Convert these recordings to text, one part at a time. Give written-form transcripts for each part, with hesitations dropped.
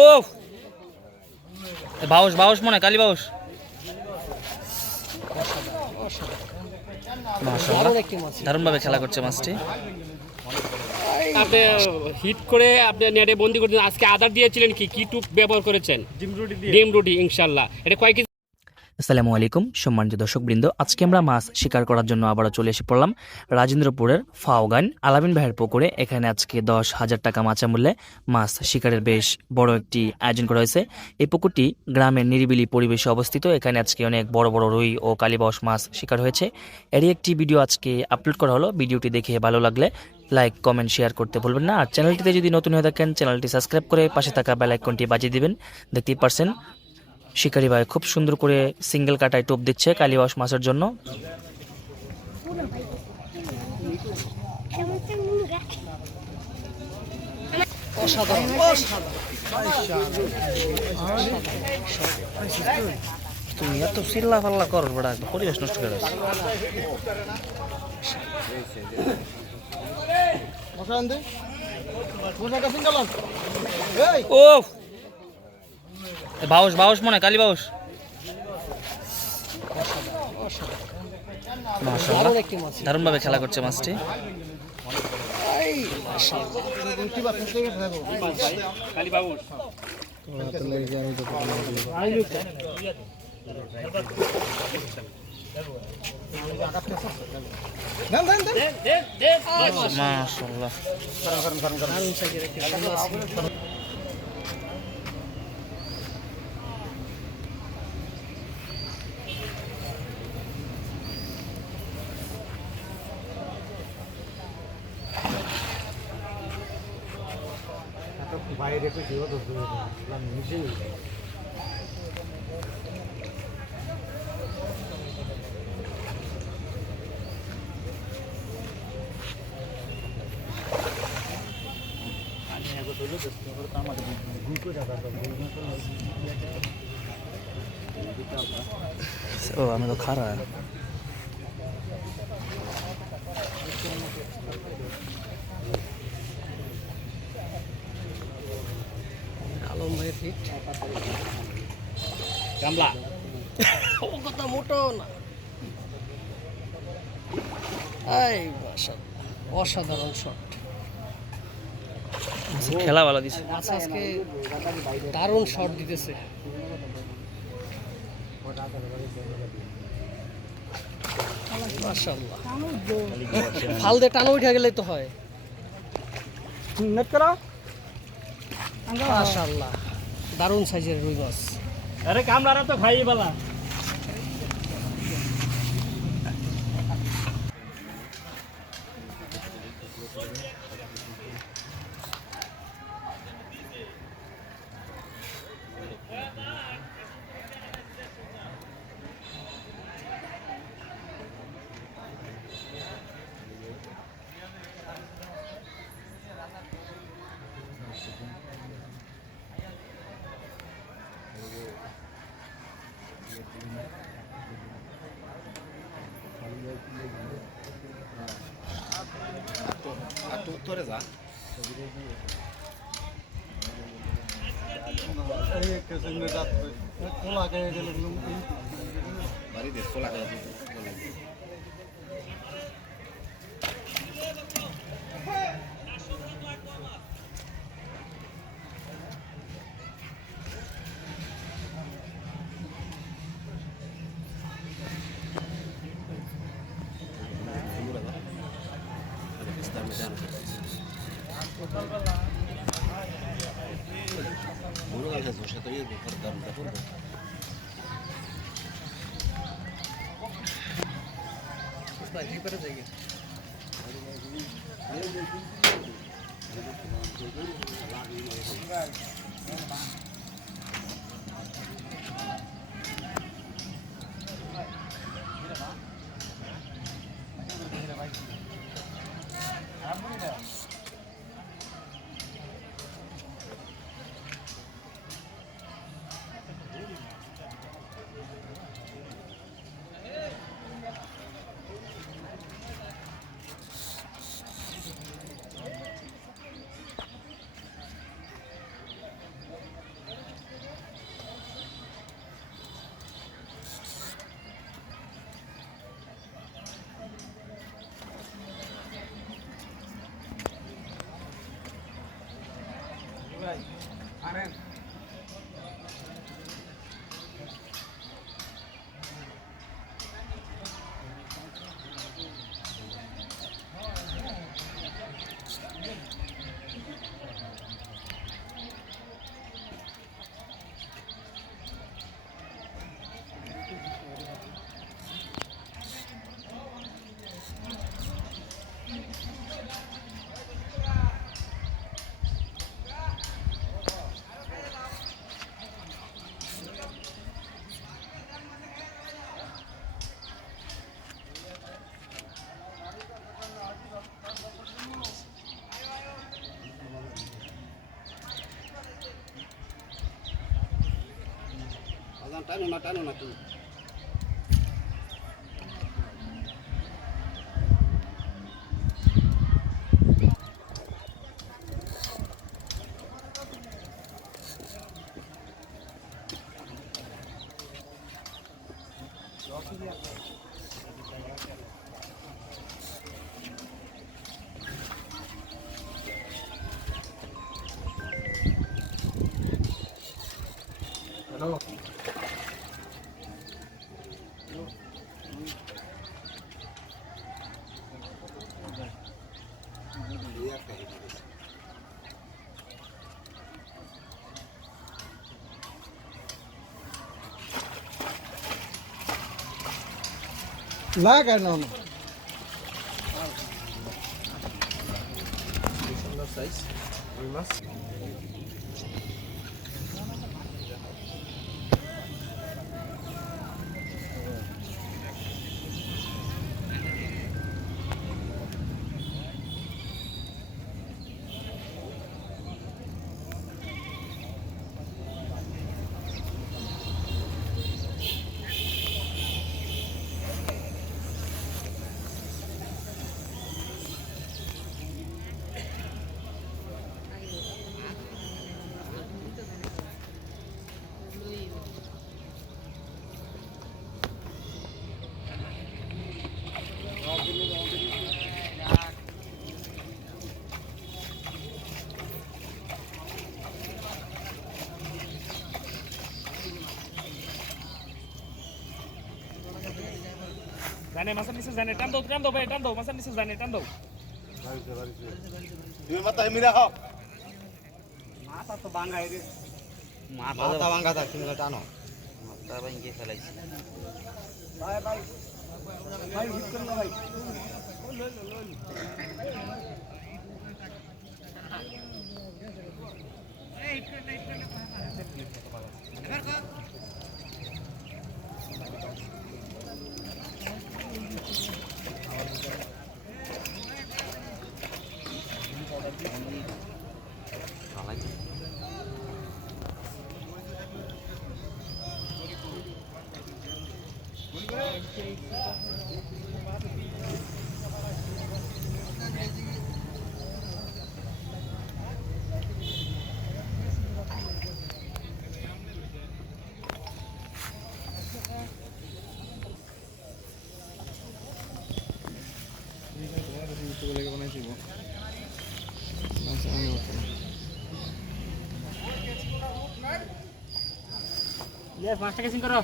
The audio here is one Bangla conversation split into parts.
ও বাউস বাউস মনে কালী বাউস। দারুণ ভাবে খেলা করছে মাছটি। আপনি হিট করে আপনি নেটে বন্দি করছেন। আজকে আদার দিয়েছিলেন কি কি টুপ ব্যবহার করেছেন? ডিম রুটি ইনশাল্লাহ। এটা কয় কেজি? আসসালামু আলাইকুম সম্মানিত দর্শকবৃন্দ, আজকে আমরা মাছ শিকার করার জন্য আবারও চলে এসে পড়লাম রাজেন্দ্রপুরের ফাওগান আলামিন ভাইয়ের পুকুরে। এখানে আজকে 10,000 টাকা মাচা মূল্যে মাছ শিকারের বেশ বড় একটি আয়োজন করা হয়েছে। এই পুকুরটি গ্রামের নিরিবিলি পরিবেশে অবস্থিত। এখানে আজকে অনেক বড় বড় রুই ও কালীবাউস মাছ শিকার হয়েছে। এরই একটি ভিডিও আজকে আপলোড করা হলো। ভিডিওটি দেখে ভালো লাগলে লাইক কমেন্ট শেয়ার করতে ভুলবেন না। আর চ্যানেলটিতে যদি নতুন হয়ে থাকেন চ্যানেলটি সাবস্ক্রাইব করে পাশে থাকা বেল আইকনটি বাজিয়ে দিবেন। দেখতেই পারছেন শিকারি ভাই খুব সুন্দর করে সিঙ্গেল কাটায় টোপ দিচ্ছে কালীবাউস মাছের জন্য। তুমি এত চিল্লা ফাল্লা করো বড়, পরিবেশ নষ্ট করে দাও। ও বাউস বাউস মনে কালী বাউস। দারুণ ভাবে খেলা করছে মাছটি। মাশাআল্লাহ বাইরে কিছু নিচে ও আমি তো খারাপ আলম ভাইয়ের ফিট গামলা ও কথা মোটো না। এই মাশাআল্লাহ অসাধারণ শট। খেলা ভালো দিছে। মাছ আজকে দারুণ শট দিতেছে। মাশাআল্লাহ ফাল দিয়ে টানো উঠে গেলেই তো হয়। মাশাআল্লাহ দারুণ সাইজের রুই মাছ। আরে কামলারা তো খাইয়ে বালা। উত্তরে যা বাড়িতে খোলা টানো না তুমি লাগা না সাইজ রুই মাছ জানে মাছের নিচে জানে টান দাও ভাই টান দাও মাছের নিচে জানে টান দাও তুমি মাথা মিরা হও মাথা তো ভাঙাই রে মাথা ভাঙা থাক তুমি টানো মাথা ভাঙিয়ে ফেলাইছি ভাই ভাই ভাই হিট করুন না ভাই ইয়েস মাছটাকে সিং করো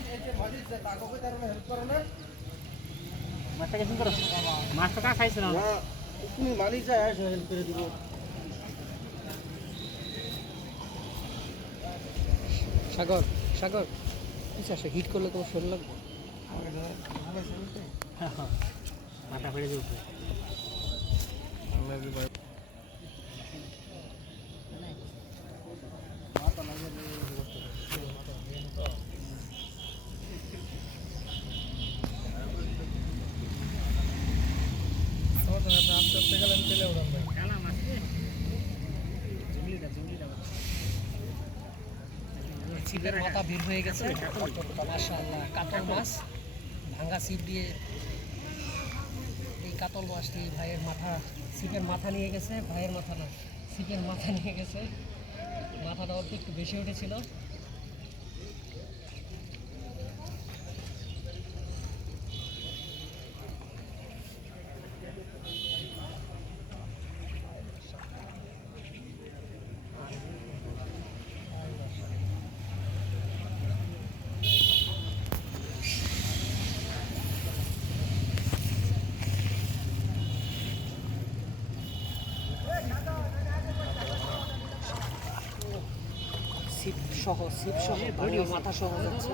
মাছটাকে সিং করো মাছটা কা খাইছ না তুমি মালিক যায় হেল্প করে দিব সাগর সাগর আচ্ছা হিট করলে তোমার শরীর লাগবে মাথা ফেলে দিও ছিপের মাথা বের হয়ে গেছে মাশাআল্লাহ কাতল মাছ ভাঙা ছিপ দিয়ে এই কাতল মাছটি ভাইয়ের মাথা ছিপের মাথা নিয়ে গেছে ভাইয়ের মাথা না ছিপের মাথা নিয়ে গেছে মাথাটা অল্প একটু বেশি উঠেছিল সহ সিপ সহ ভাঙা মাথা সহ যাচ্ছে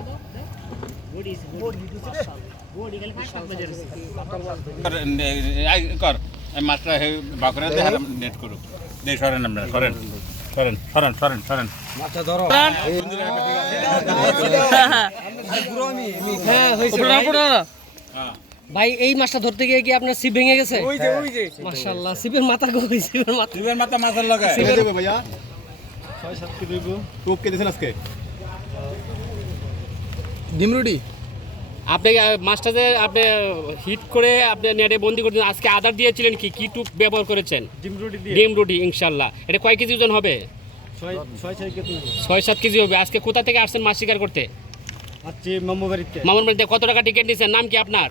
কর মাছটা বাকরে দেখার নেট করুক দে সরেন আমরা সরেন সরেন সরেন সরেন সরেন হ্যাঁ হয়েছে ভাই এই মাছটা ধরতে গিয়ে কি আপনার সিপ ভেঙে গেছে মাশাআল্লাহ সিপের মাথা কই সিপের মাথা তুইবেন মাথা মাছের লগে ভাইয়া 6-7 কেজি দেবো টোপ কে দিয়েছেন আজকে ডিমরুডি আপনি মাছটা যে আপনি হিট করে আপনি নেটে বন্দি করছেন আজকে আদার দিয়েছিলেন কি কি টুপ ব্যবহার করেছেন ডিম রুটি ইনশাল্লাহ। এটা কয় কেজি ওজন হবে? 6-7 কেজি হবে। আজকে কোথা থেকে আসছেন মাছ শিকার করতে? মামুর বাড়িতে। কত টাকা টিকিট নিয়েছেন? নাম কি আপনার?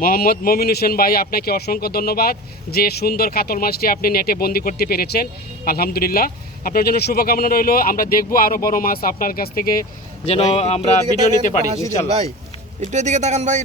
মোহাম্মদ মমিন হোসেন ভাই, আপনাকে অসংখ্য ধন্যবাদ যে সুন্দর কাতল মাছটি আপনি নেটে বন্দি করতে পেরেছেন। আলহামদুলিল্লাহ, আপনার জন্য শুভকামনা রইল। আমরা দেখবো আরো বড় মাছ আপনার কাছ থেকে যেন আমরা ভিডিও নিতে পারি ইনশাআল্লাহ। একটু এদিকে তাকান ভাই,